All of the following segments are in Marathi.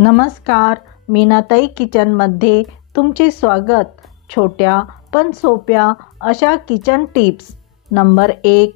नमस्कार, मीनाताई किचनमध्ये तुमचे स्वागत। छोट्या पण सोप्या अशा किचन टिप्स। नंबर 1,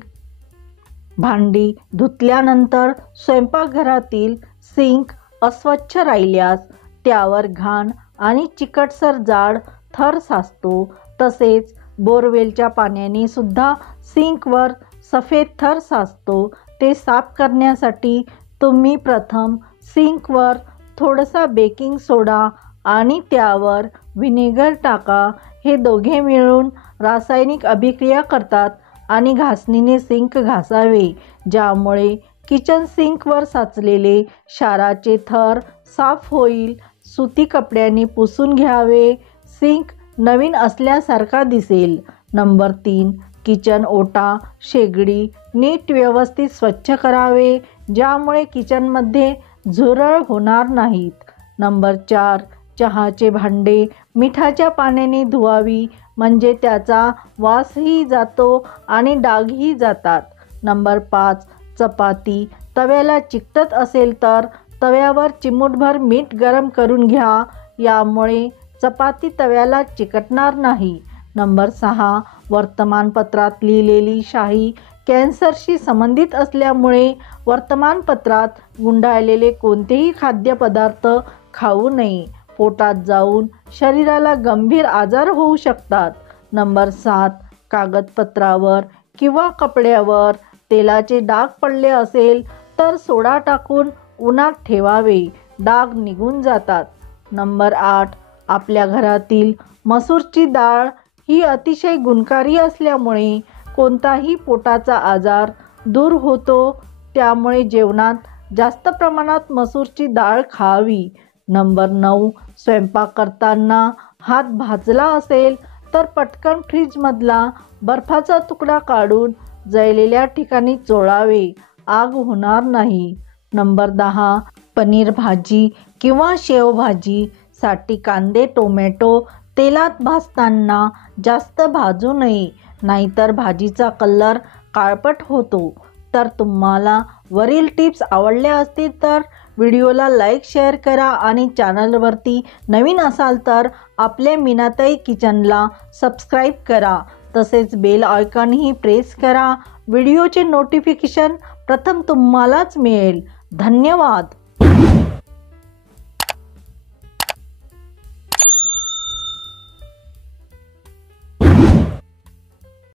भांडी धुतल्यानंतर स्वयंपाकघरातील सिंक अस्वच्छ राहिल्यास त्यावर घाण आणि चिकटसर जाड थर साचतो। तसेच बोरवेलच्या पाण्याने सुद्धा सिंकवर सफेद थर साचतो। ते साफ करण्यासाठी तुम्ही प्रथम सिंकवर थोडासा बेकिंग सोडा आणि त्यावर व्हिनेगर टाका। हे दोघे मिळून रासायनिक अभिक्रिया करतात आणि घासणीने सिंक घासावे, ज्यामुळे किचन सिंकवर साचलेले क्षाराचे थर साफ होईल। सुती कपड्याने पुसून घ्यावे, सिंक नवीन असल्यासारखा दिसेल। नंबर 3, किचन ओटा शेगडी नीट व्यवस्थित स्वच्छ करावे, ज्यामुळे किचनमध्ये झुरळ होणार नाहीत। नंबर 4, चहाचे भांडे मिठाच्या पाण्याने धुवावी, म्हणजे त्याचा वासही जातो आणि डागही जातात। नंबर 5, चपाती तव्याला चिकटत असेल तर तव्यावर चिमूटभर मीठ गरम करून घ्या, यामुळे चपाती तव्याला चिकटणार नाही। नंबर 6, वर्तमानपत्रात लिहिलेली शाई कॅन्सरशी संबंधित असल्यामुळे वर्तमानपत्रात गुंडाळलेले कोणतेही खाद्यपदार्थ खाऊ नये, पोटात जाऊन शरीराला गंभीर आजार होऊ शकतात। नंबर 7, कागदपत्रावर किंवा कपड्यावर तेलाचे डाग पडले असेल तर सोडा टाकून उन्हात ठेवावे, डाग निघून जातात। नंबर 8, आपल्या घरातील मसूरची डाळ ही अतिशय गुणकारी असल्यामुळे कोणताही पोटाचा आजार दूर होतो, त्यामुळे जेवणात जास्त प्रमाणात मसूरची डाळ खावी। नंबर 9, स्वयंपाक करताना हात भाजला असेल तर पटकन फ्रीजमधला बर्फाचा तुकडा काढून जळलेल्या ठिकाणी चोळावे, आग होणार नाही। नंबर 10, पनीर भाजी किंवा शेवभाजी साठी कांदे टोमॅटो तेलात भाजताना जास्त भाजू नये, नाहीतर भाजीचा कलर काळपट होतो। तर तुम्हाला वरील टिप्स आवडल्या असतील तर व्हिडिओला लाईक शेअर करा आणि चॅनलवरती नवीन असाल तर आपल्या मीनाताई किचनला सबस्क्राईब करा। तसेच बेल आयकॉनही प्रेस करा, व्हिडिओचे नोटिफिकेशन प्रथम तुम्हालाच मिळेल। धन्यवाद।